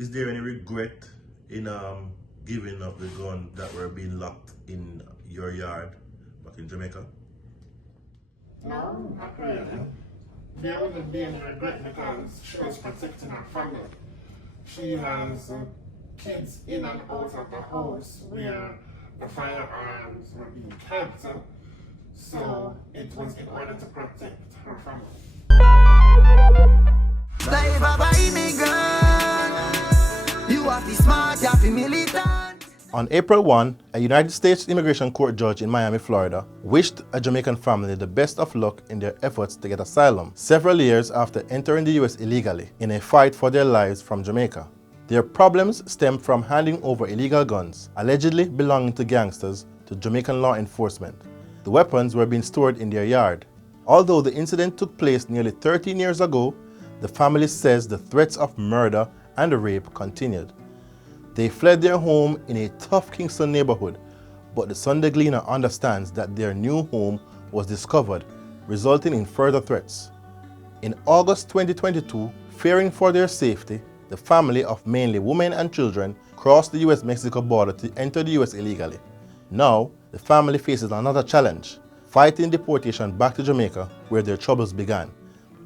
Is there any regret in giving up the gun that were being locked in your yard back in Jamaica? No, not really. There wouldn't be any regret because she was protecting her family. She has kids in and out of the house where the firearms were being kept. So it was in order to protect her family. Life of an immigrant. You have to smart, you have to militant. On April 1, a United States immigration court judge in Miami, Florida, wished a Jamaican family the best of luck in their efforts to get asylum, several years after entering the US illegally in a fight for their lives from Jamaica. Their problems stemmed from handing over illegal guns, allegedly belonging to gangsters, to Jamaican law enforcement. The weapons were being stored in their yard. Although the incident took place nearly 13 years ago, the family says the threats of murder and rape continued. They fled their home in a tough Kingston neighborhood, but the Sunday Gleaner understands that their new home was discovered, resulting in further threats. In August 2022, fearing for their safety, the family of mainly women and children crossed the US-Mexico border to enter the US illegally. Now, the family faces another challenge, fighting deportation back to Jamaica, where their troubles began.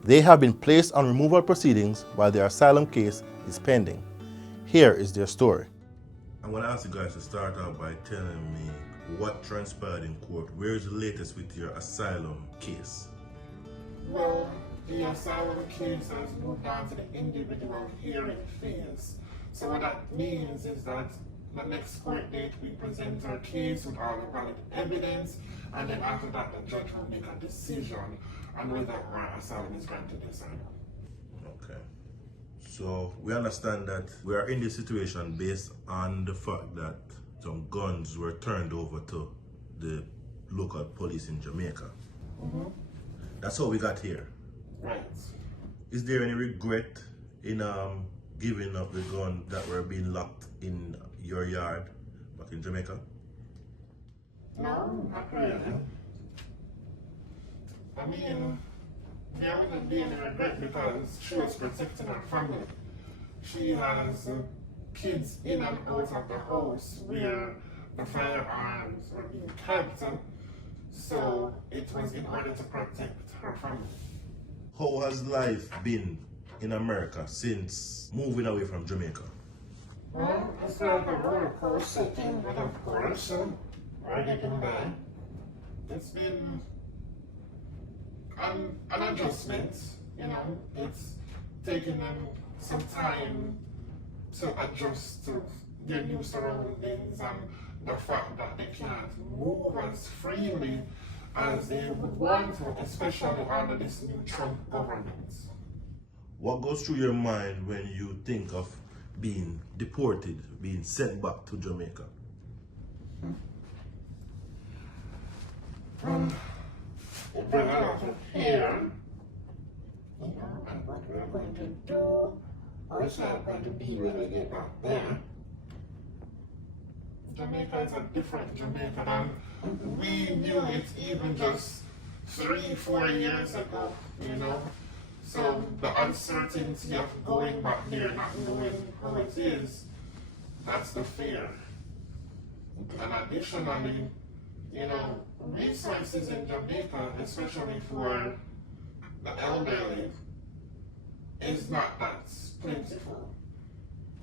They have been placed on removal proceedings while their asylum case is pending. Here is their story. I want to ask you guys to start out by telling me what transpired in court. Where is the latest with your asylum case? Well, the asylum case has moved on to the individual hearing phase. So what that means is that the next court date we present our case with all the valid evidence, and then after that the judge will make a decision on whether our asylum is granted asylum. Okay. So we understand that we are in this situation based on the fact that some guns were turned over to the local police in Jamaica. Mm-hmm. That's how we got here. Right. Is there any regret in giving up the gun that were being locked in your yard back in Jamaica? No, not really. I mean, there wouldn't be any regret because she was protecting her family. She has kids in and out of the house where the firearms were being kept. So it was in order to protect her family. How has life been in America since moving away from Jamaica? Well, it's like a roller coaster thing, but of course, rather than that, it's been an adjustment, you know. It's taken them some time to adjust to their new surroundings and the fact that they can't move as freely as they would want to, especially under this new Trump government. What goes through your mind when you think of being deported, being sent back to Jamaica? If we're out of here, you know, and what we're going to do, or it's not going to be when we get back there. Jamaica is a different Jamaica than we knew it even just 3-4 years ago, you know. So the uncertainty of going back there, not knowing how it is, that's the fear. And additionally, you know, resources in Jamaica, especially for the elderly, is not that plentiful.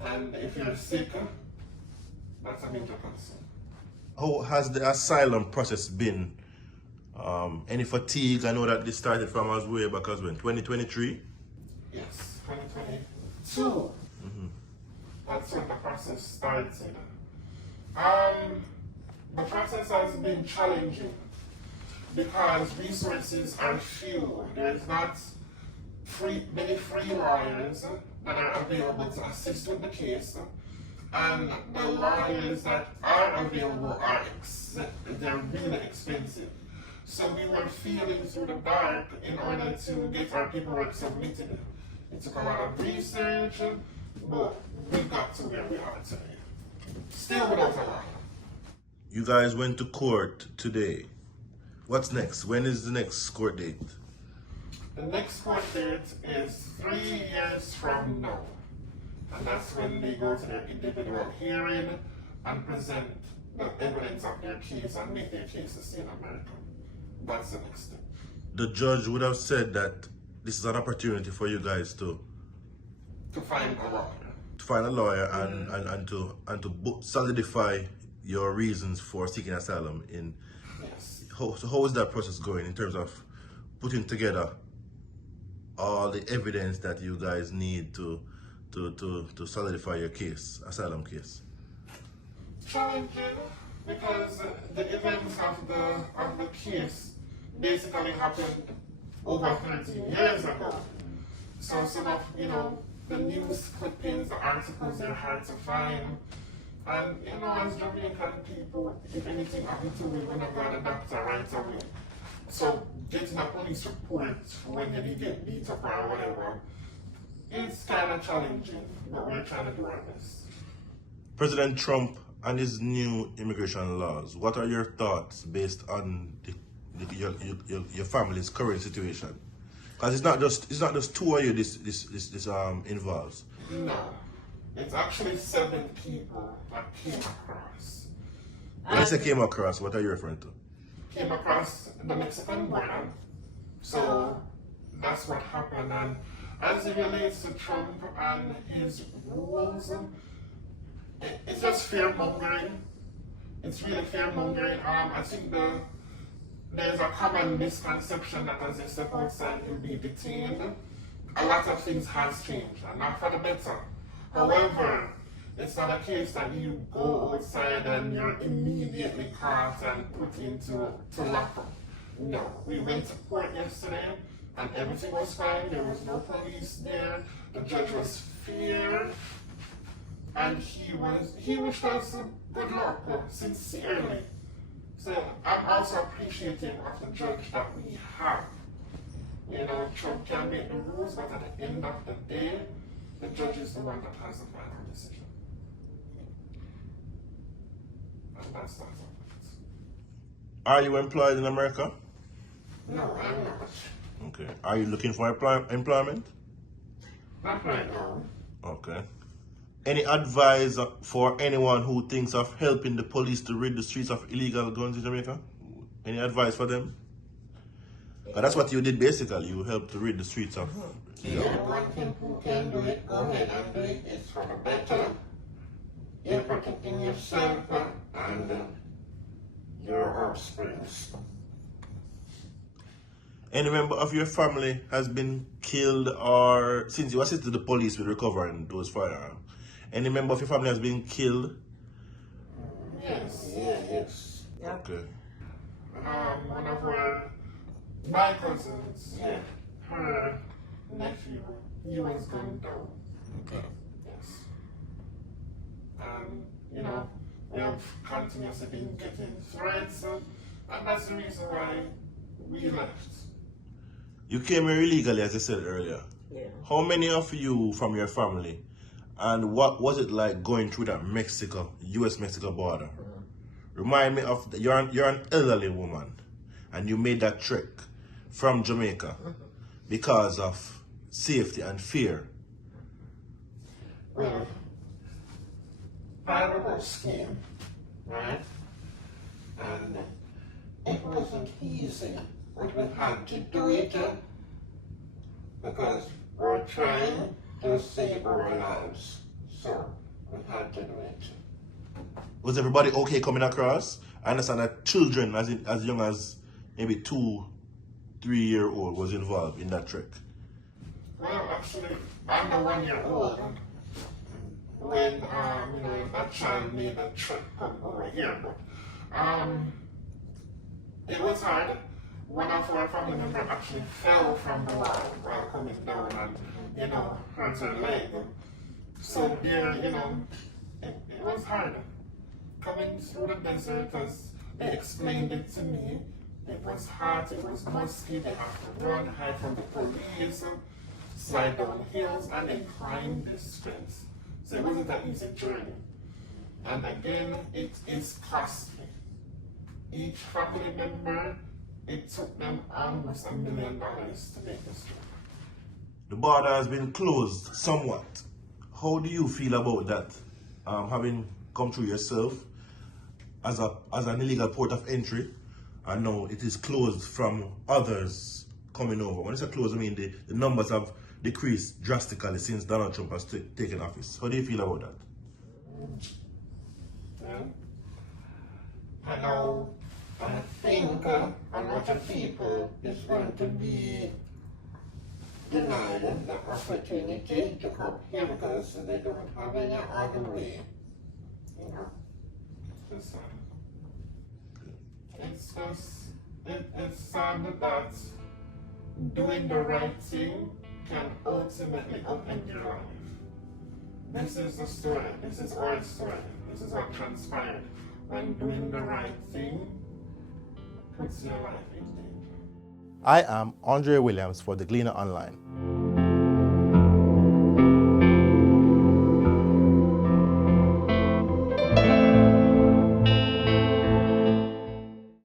And if you're sick, that's a major concern. How has the asylum process been? Any fatigue? I know that this started from us way back as when, 2023? Yes, 2022. Mm-hmm. That's when the process started. The process has been challenging because resources are few. There's not many free lawyers that are available to assist with the case, and the lawyers that are available are they're really expensive. So we were feeling through the dark in order to get our paperwork submitted. It took a lot of research, but we got to where we are today. Still without a lawyer. You guys went to court today. What's next? When is the next court date? The next court date is 3 years from now. And that's when they go to their individual hearing and present the evidence of their case and make their case to stay in America. That's the next step. The judge would have said that this is an opportunity for you guys to find a lawyer. To find a lawyer and to solidify your reasons for seeking asylum. Yes. How is that process going in terms of putting together all the evidence that you guys need to solidify your case, asylum case? Challenging, because the events of the case basically happened over 30 years ago. So some of, the news clippings, the articles, they're hard to find. And, as Jamaican people, if anything happened to me, we're not going to the doctor right away. So getting a police report when you get beat up or whatever, it's kind of challenging, but we're trying to do our best. President Trump and his new immigration laws, what are your thoughts based on your family's current situation? Because it's not just two of you this involves. No, it's actually 7 people that came across. When I say came across, what are you referring to? Came across the Mexican border. So that's what happened. And as it relates to Trump and his rules, it's just fear mongering. It's really fear mongering. I think there's a common misconception that as you step outside, you'll be detained. A lot of things has changed, and not for the better. However, it's not a case that you go outside and you're immediately caught and put into lockup. No, we went to court yesterday and everything was fine. There was no police there. The judge was fair, and he wished us good luck, sincerely. So I'm also appreciative of the judge that we have. Trump can make the rules, but at the end of the day, the judge is the one that has the final decision. And that's that. Are you employed in America? No, I'm not. Okay. Are you looking for employment? Not right now. Okay. Any advice for anyone who thinks of helping the police to rid the streets of illegal guns in Jamaica? Any advice for them? That's what you did basically. You helped to rid the streets of. Anyone who can do it, go ahead and do it. It's for the better. You're protecting yourself and your offsprings. Any member of your family has been killed, or since you assisted the police with recovering those firearms, any member of your family has been killed? Yes. Okay. One of my cousins, her nephew, he was gunned down. Okay. Yes. We have continuously been getting threats, and that's the reason why we left. You came here illegally, as I said earlier. Yeah. How many of you from your family, and what was it like going through that US-Mexico border? Remind me of, you're an elderly woman, and you made that trek from Jamaica because of safety and fear. Well, part of our scheme, right? And it wasn't easy, but we had to do it because we're trying to save our lives. So we had to do it. Was everybody okay coming across? I understand that children as young as maybe 2-3 year old was involved in that trek. Well, actually, I'm the 1 year old when that child made the trip come over here. But it was hard. One of our family members actually fell from the wall while coming down and hurt her leg. So there, it was hard. Coming through the desert, as they explained it to me, it was hot, it was musky, they have to run, hide from the police, slide down hills, and then climb this fence. So it wasn't an easy journey. And again, it is costly. Each family member, it took them almost $1 million to make this trip. The border has been closed somewhat. How do you feel about that? Having come through yourself as an illegal port of entry, and now it is closed from others coming over. When I say closed, I mean the numbers have decreased drastically since Donald Trump has taken office. How do you feel about that? I know, I think a lot of people is going to be denied the opportunity to come here because they don't have any other way. You know? It's sad that doing the right thing can ultimately upend your life. This is the story. This is our story. This is what transpired. When doing the right thing puts your life in danger. I am Andre Williams for The Gleaner Online.